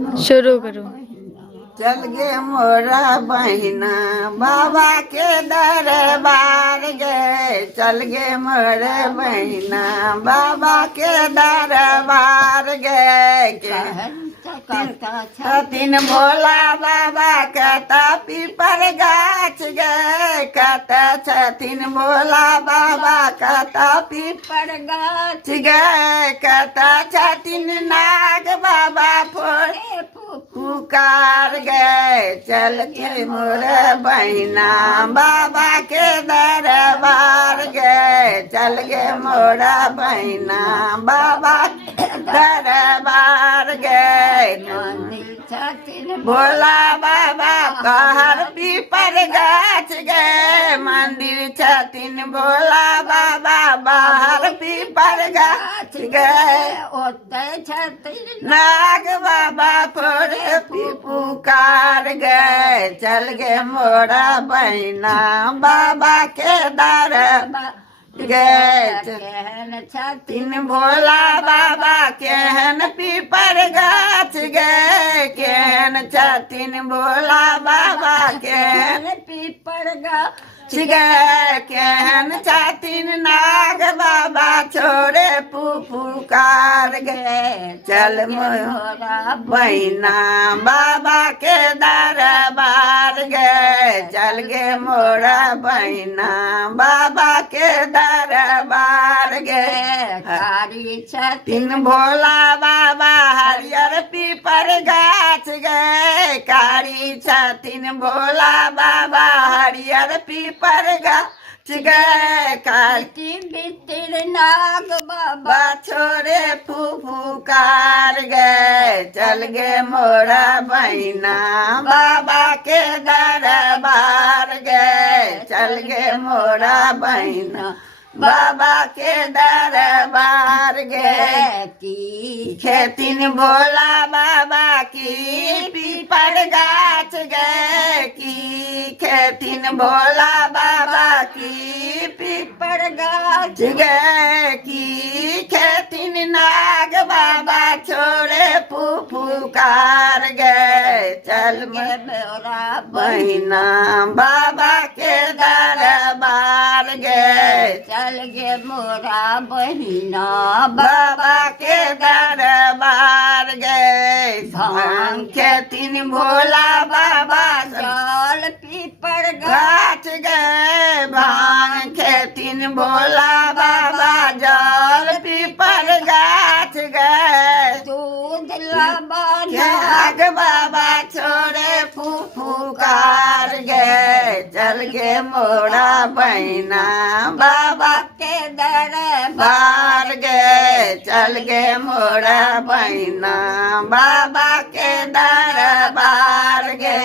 शुरू करो। चल गे मोरा बहिना बाबा के दरबार गे, चल गे मोरे बहिना बाबा के दरबार गे। छथिन भोला बाबा कता पीपर गाछ गे, कता छथिन भोला बाबा कता पीपर गाछ गे, कता छथिन नाग बाबा फोड़े पुकार गे। चल के मोर बहिना बाबा के दरबार गे, चल गे मोरा बहिना बाबा के दरबार गे। भोला बाबा कहर पीपर गाछ गे, मंदिर छथिन भोला बाबा बाहर पीपर गाछ गे। ओते छथिन नाग बाबा फोड़े पुकार गे, चल गे मोरा बहिना बाबा के दरबार गे। केहन छथिन भोला बाबा केहन पीपर गाछ गे, केहन छथिन भोला बाबा केहन पीपर गाछ गे, केहन छथिन नाग बाबा छोड़े पुकार गे। चल मोरा बहिना बाबा के दरबार गे, चल गे मोरा बहिना बाबा के दरबार गे। कारी छथिन भोला बाबा हरियर पीपर गाछ गे, कारी छथिन भोला बाबा हरियर पीपर गाछ गे। काटी भीतर नाग बाबा छोड़े फुफुकार गे, चल गे मोरा बहिना बाबा के दरबार गे, चल गे मोरा बहिना बाबा के दरबार गे। की खेतिन भोला बाबा की पीपर गाछ गे, की खेतिन भोला बाबा की पीपर गाछ गे, की खेतिन नाग बाबा छोड़े फुफुकार गे। चल मोरा बहिना बाबा के दरबार गे, चल गे मोरा बहिना बाबा के दरबार गे। भांग खेतिन भोला बाबा जल पीपर गाछ गे, भांग खेतिन भोला बाबा जल पीपर गाछ गे। दूध नाग बाबा छोड़े फुफुकार गे, चल गे मोरा बहिना बाबा के दरबार गे, चल गे मोरा बहिना बाबा के दरबार गे।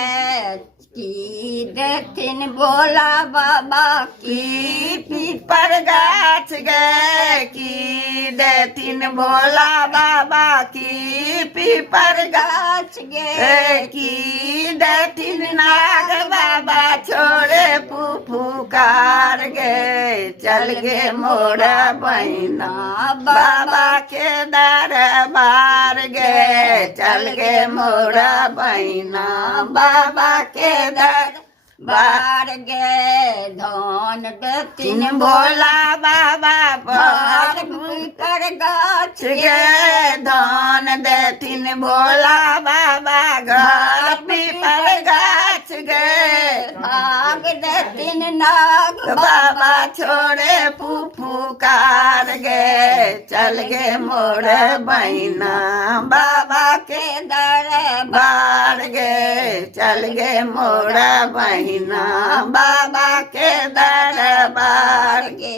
की देथिन भोला बाबा की पीपर गाछ गे, की देथिन भोला बाबा की पीपर गाछ गे, की देथिन नाग बाबा छोड़े फुफुकार गे। चल गे मोरा बहिना बाबा के दरबार गे, चल गे मोरा बहिना बाबा के दरबार गे। धन देथिन भोला बाबा बाहर पीपर गाछ गे, धन देथिन भोला बाबा घर पीपर गाछ गे। भाग देथिन नाग बाबा छोड़े फुफुकार गे, चल गे मोर बहिना बाबा के दरबार गे, चल गे मोरा बहिना बाबा के दरबार गे।